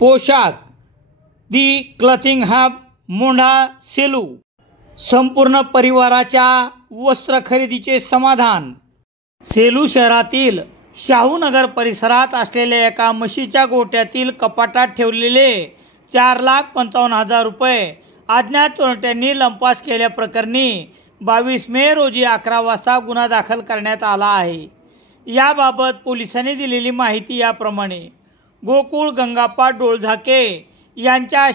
पोशाख दी क्लथिंग हब मोंढा सेलू। संपूर्ण परिवाराच्या वस्त्र खरेदीचे समाधान। सेलू शहरातील शाहूनगर परिसरात असलेल्या एका म्हशीच्या गोठ्यातील कपाटात ठेवलेले 4,55,000 रुपये अज्ञात चोरट्यांनी लंपास केल्याप्रकरणी 22 मे रोजी 11 वाजता गुन्हा दाखल करण्यात आला आहे। याबाबत पोलिसांनी दिलेली माहिती याप्रमाणे: गोकुळ गंगापाट डोळझाके यांच्या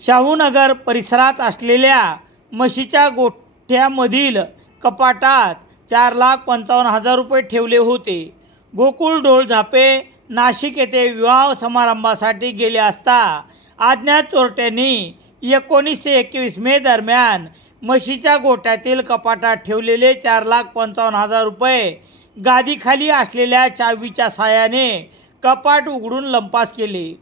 शाहूनगर परिसरात असलेल्या म्हशीच्या गोठ्यामधील कपाटात 4,55,000 रुपये ठेवले होते। गोकुळ डोळझापे नाशिक येथे विवाह समारंभासाठी गेले असता अज्ञात चोरट्यांनी 19 ते 21 मे दरम्यान म्हशीच्या गोठ्यातील कपाटात ठेवलेले 4,55,000 रुपये गादीखाली असलेल्या चावीच्या साहाय्याने कपाट उघडून लंपास केले।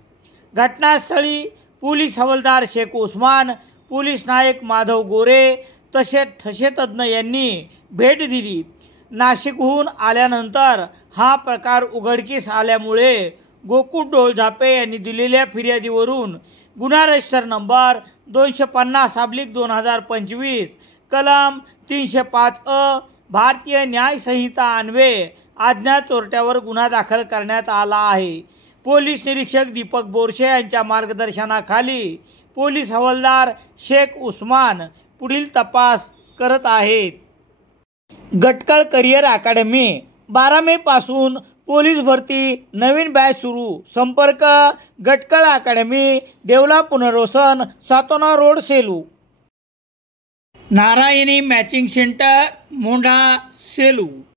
घटनास्थळी पोलीस हवालदार शेख उस्मान, पोलीस नायक माधव गोरे तसेच ठसेतज्ञ यांनी भेट दिली। नाशिकहून आल्यानंतर हा प्रकार उघडकीस आल्यामुळे गोकुळ डोळझापे यांनी दिलेल्या फिर्यादीवरून गुन्हा रजिस्टर नंबर 250/2025 कलम 305 भारतीय न्याय संहिता अन्वये अज्ञात चोरट्यावर गुन्हा दाखल करण्यात आला आहे। पोलीस निरीक्षक दीपक बोरसे यांच्या मार्गदर्शनाखाली पोलीस हवालदार शेख उस्मान पुढील तपास करत आहेत। गटकळ करिअर अकॅडमी 12 मे पासून पोलीस भरती नवीन बॅच सुरू। संपर्क Gatkal academy, Devla Punarvasan, Satona road, Selu. Narayani matching centre, Mondha, Selu.